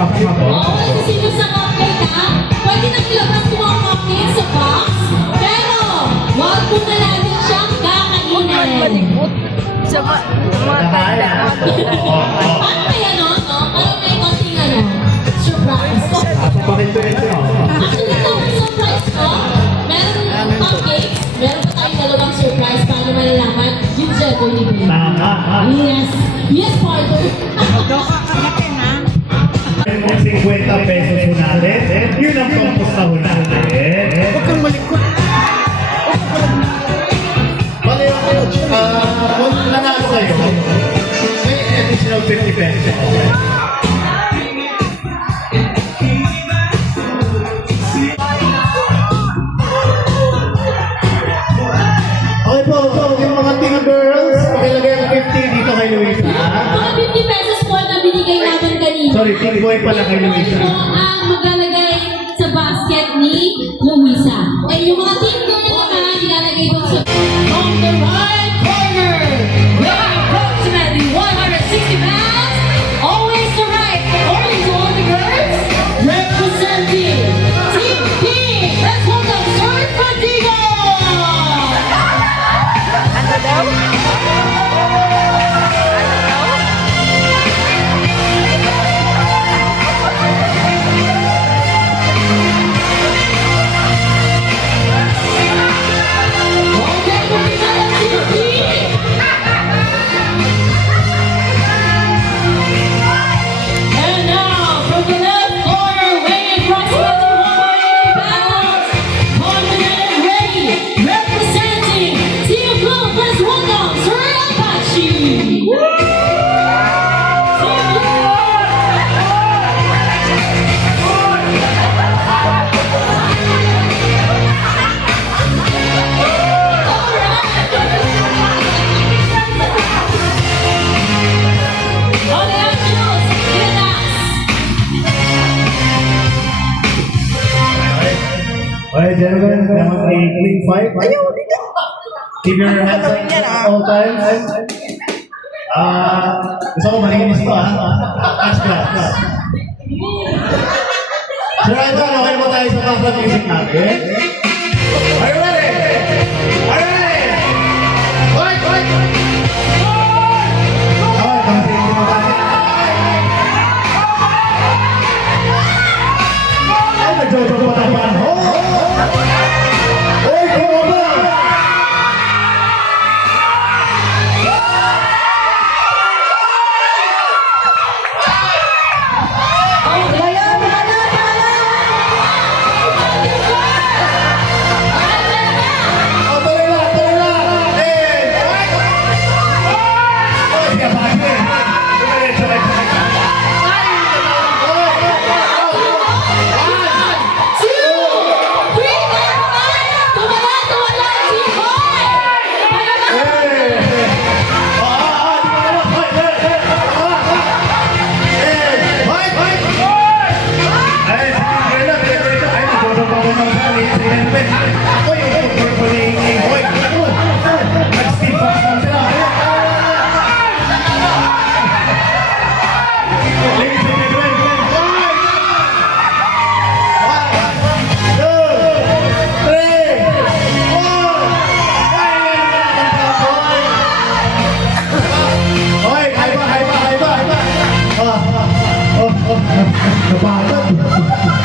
cupcake. Oo, sino sa cupcake ha? Pwede nang ilabas yung mga cupcake sa box. Pero, huwag mo na natin siyang kakainin. Malikot sa mga tanda. Paano kaya no? Parang may konting surprise. Pakinto-ito. Actually, ito ang surprise ko. Meron cupcakes. Meron pa tayong dalawang surprise. Paano malalaman? Yung Jebo ni Baby. Yes. Yes, partner. Yung 50 pesos po natin, yun ang pampustaho natin. Huwag kang malikot. Bale, kung nanalo kayo, may additional 50 pesos. Okay po, yung mga team girls, pakilagay ang 50 dito kay Luisa. Mga 50 pesos po na binigay natin kanina. Sorry, team boy pala kay Luisa. Ito ang maglalagay sa basket ni Luisa. Eh, yung mga team girl naman, ilalagay doon sa... On the right corner, weighing approximately 160 pounds, always the right, according to all the girls, representing Team Pink. Let's welcome Sir Fatigo! Ano daw? Okay, kumita ng Team Pink! And now, from the left corner, weighing approximately 180 pounds, confident and ready, representing Team Blue, let's welcome Sir Apache! Team Blue! All the angels, with us! Okay, gentlemen, now a clean fight. Keep your hands up at all times. Gusto ko malinis ito, ha? Touch glass. Sir Ivan, okay mo tayo sa background music natin? Are you ready? Are you ready? Fight! Fight! Okay, kasi hindi mo tayo. Ay, nag-jojo pa naman. Oy, kumaba! Tuloy lang, tuloy lang! Oy, sige, bakit? Diretso, diretso. Napagod.